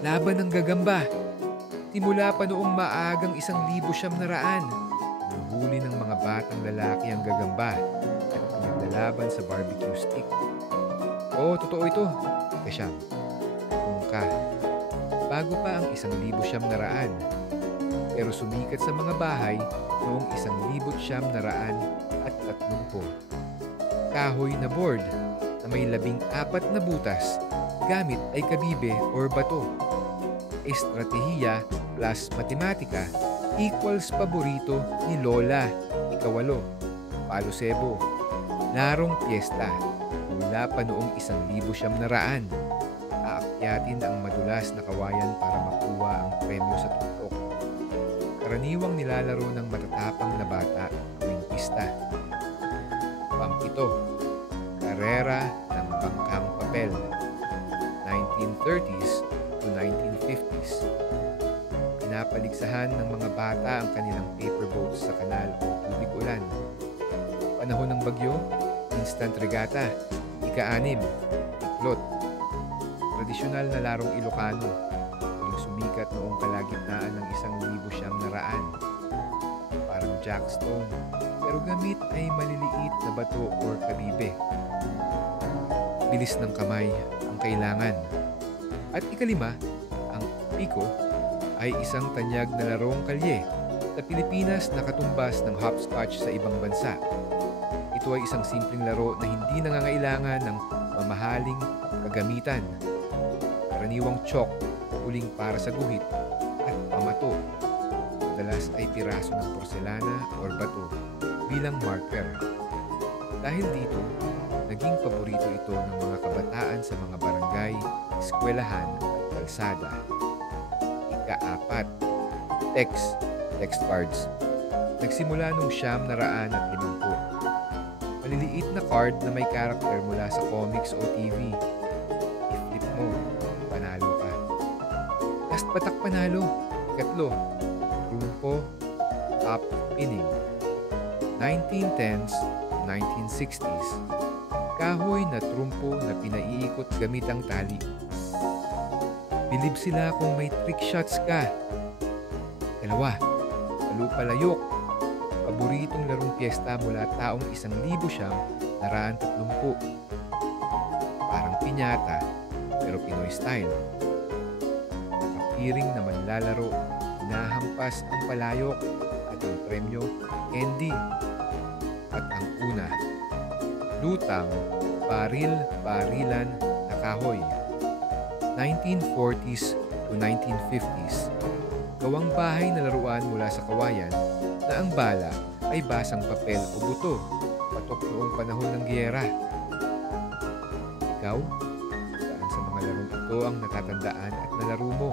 Laban ng gagamba. Simula pa noong maagang 1900, hinuhuli ng mga batang lalaki ang gagamba at pinaglalaban sa barbecue stick. Oo, totoo ito. Kasyang, kung ka, bago pa ang 1900, pero sumikat sa mga bahay noong 1930. Kahoy na board na may 14 na butas, gamit ay kabibe or bato. Estratehiya plus matematika equals paborito ni Lola, ikawalo, Palo Sebo. Larong piyesta, mula pa noong 1900. Aakyatin ang madulas na kawayan para makuha ang premyo sa tuktok. Karaniwang nilalaro ng matatapang na bata tuwing pista. Pampito, karera ng bangkang papel, 1930s to 1950s. Pinapaligsahan ng mga bata ang kanilang paper boats sa kanal o tubig ulan. Panahon ng bagyo, instant regatta, ika-6, iklot. Tradisyonal na larong Ilocano, huling sumikat noong kalagitnaan ng 1900. Parang jackstone, pero gamit ay maliliit na bato or kabibe. Bilis ng kamay ang kailangan. At ika-5, ang piko ay isang tanyag na larong kalye. Sa Pilipinas, nakatumbas ng hopscotch sa ibang bansa. Ito ay isang simpleng laro na hindi nangangailangan ng mamahaling kagamitan. Karaniwang chalk, uling para sa guhit, at pamato. Madalas ay piraso ng porselana or bato bilang marker. Dahil dito, naging paborito ito ng mga kabataan sa mga barangay, eskwelahan at kalsada. Ika-4, text cards. Nagsimula noong 1950. Maliliit na card na may karakter mula sa comics o TV. I-flip mo, panalo ka. Last patak panalo. Ikatlo, trumpo, top spinning. 1910s, 1960s. Kahoy na trumpo na pinaiikot gamit ang tali. Bilib sila kung may trick shots ka. Dalawa, palupalayok. Paboritong larong piyesta mula taong 1930. Parang pinyata, pero Pinoy style. Nakapiring na manlalaro, hinahampas ang palayok at ang premyo, candy. At ang una, lutang, baril-barilan na kahoy. 1940s to 1950s. Gawang bahay na laruan mula sa kawayan na ang bala ay basang papel o buto, patok noong panahon ng giyera. Ikaw, saan sa mga larong ito ang natatandaan at nalaro mo?